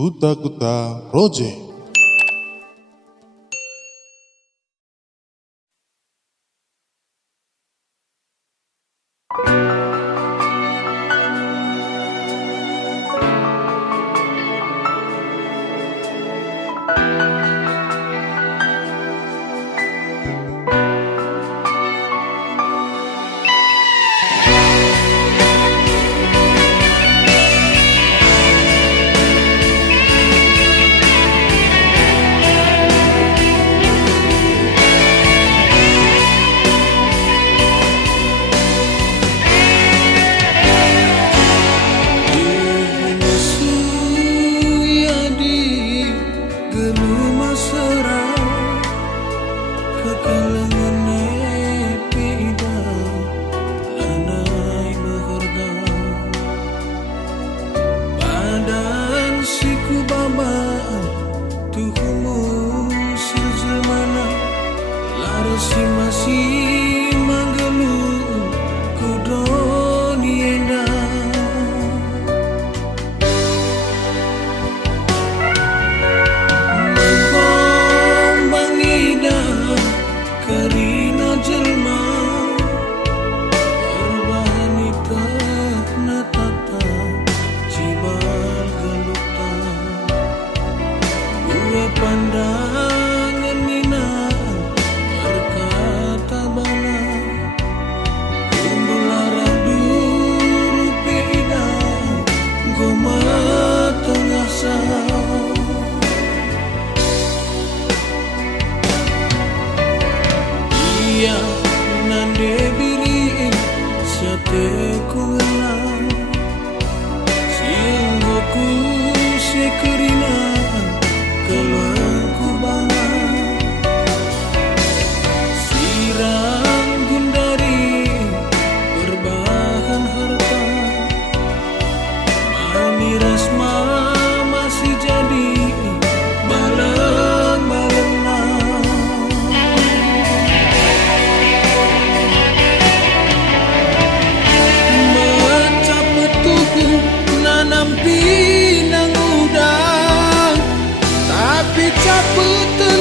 Kuta Kuta Project. Masih manggeluh kudoni enda Menggombang ida karina jelma Berbahani tahna tata cibal geluta Gue pandangan nina Iya nande biri sate kungelang Sianggoku sekerina kelangku bangga Sirang gundari berbahan harta Mami Rasma masih jadi pinang udang tapi capetan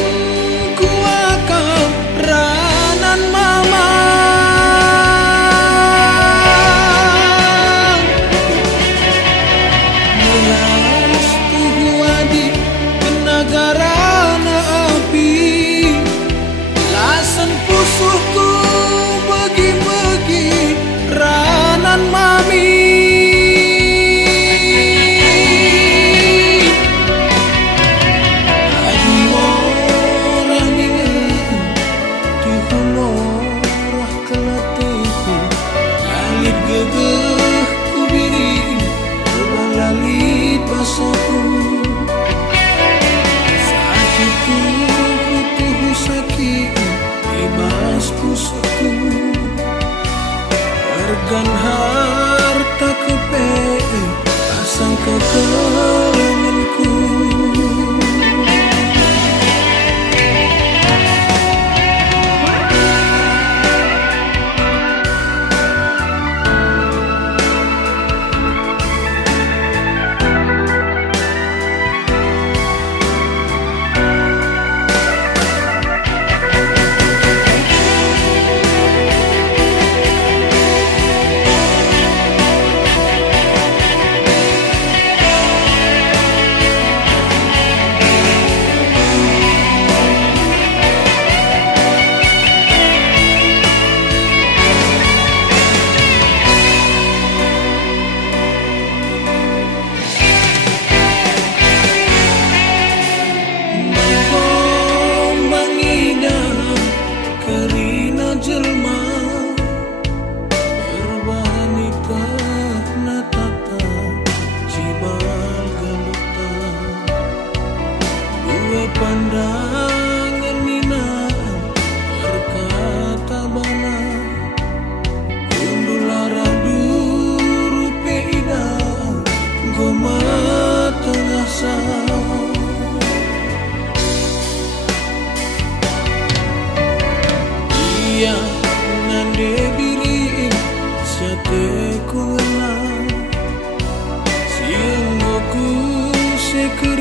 ku akan ranan mama melas tuhu adik negara na api lasan pusuhku bagi-bagi ranan mami Hargan harta kepe pasang kekelenganku pandangan nina berkata bana kundulara duru peida goma tengah sah iya nande biri sate kungelang sianggoku seker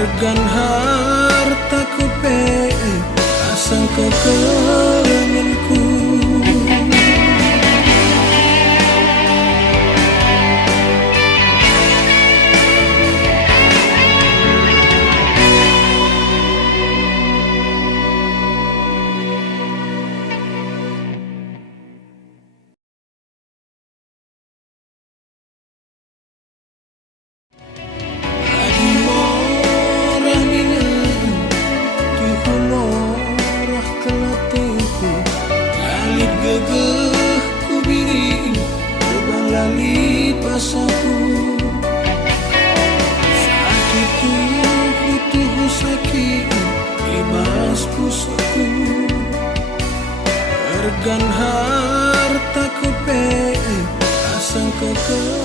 Ergan hartaku pe asang kekelenganku. Pasaku saat itu kutuh sakit ibas pusaku. Ergan hartaku pe asang kekal